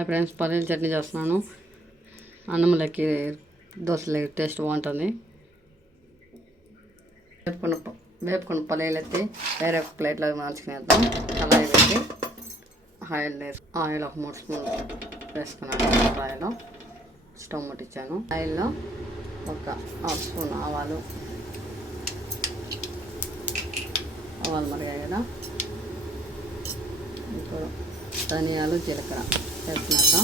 Hi friends, పల్లీల చట్నీ చేస్తున్నాను. అన్నంలోకి దోశలకి టేస్ట్ బాగుంటుంది. వేపుకున్న పల్లీలు ఎత్తి వేరే ప్లేట్లో మార్చుకునేద్దాం. కళాయి పెట్టి ఆయిల్ ఒక 3 స్పూన్లు వేసుకున్నాను. ఆయిల్లో స్టవ్ ముట్టించాను. ఆయిల్లో ఒక 1 స్పూన్ ఆవాలు మరిగాయి కదా, ఇప్పుడు ధనియాలు జీలకర్ర వేసుకున్నాక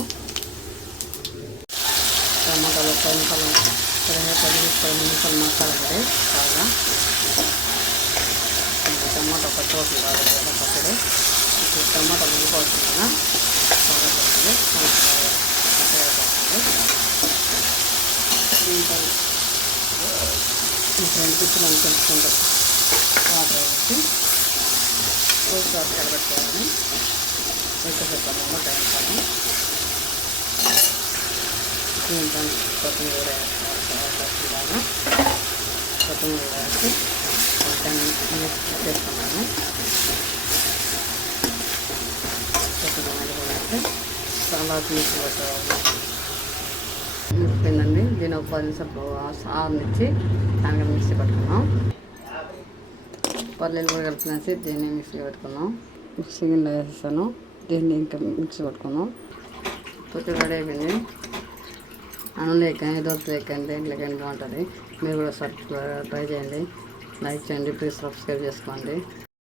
టమాటాలు 10 నిమిషాలు మసాలా బాగా టమాటా పచ్చిపోతుంది బాగా పచ్చడి. ఇప్పుడు టమాటా ఉడిపోతుంది కదా, బాగా పడుతుంది. దీంట్లో ఇప్పుడు మనం తెలుసుకుంటాం. వాటర్ వేసి ఒకసారి కలబెట్టుకోవాలి. ఎక్కువసేపు టైం కాదు. దీంట్లో కొత్తిమీర వేసుకోవాలి. బాగా కొత్తిమీర వేసి చేసుకున్నాను. కొత్తిమీర వేస్తే తర్వాత మిక్సీ పెట్టుకోవాలి. మిక్సిపోయిందండి. దీని ఒక 10 నిమిషాలు ఆరునిచ్చి దానికి మిక్సీ పెట్టుకున్నాం. పల్లీలు కూడా కలిపినేసి దీన్ని మిక్సీ పెట్టుకున్నాం. మిక్సీ గిన్నెలో వేసేసాను. దీన్ని ఇంకా మిక్సీ పెట్టుకున్నాం. కొంచెం రెడీ అయిపోయింది. అన్నంలో కానీ దోశలు కానీ దేంట్లో కానీ బాగుంటుంది. మీరు కూడా ట్రై చేయండి. లైక్ చేయండి, ప్లీజ్ సబ్స్క్రైబ్ చేసుకోండి.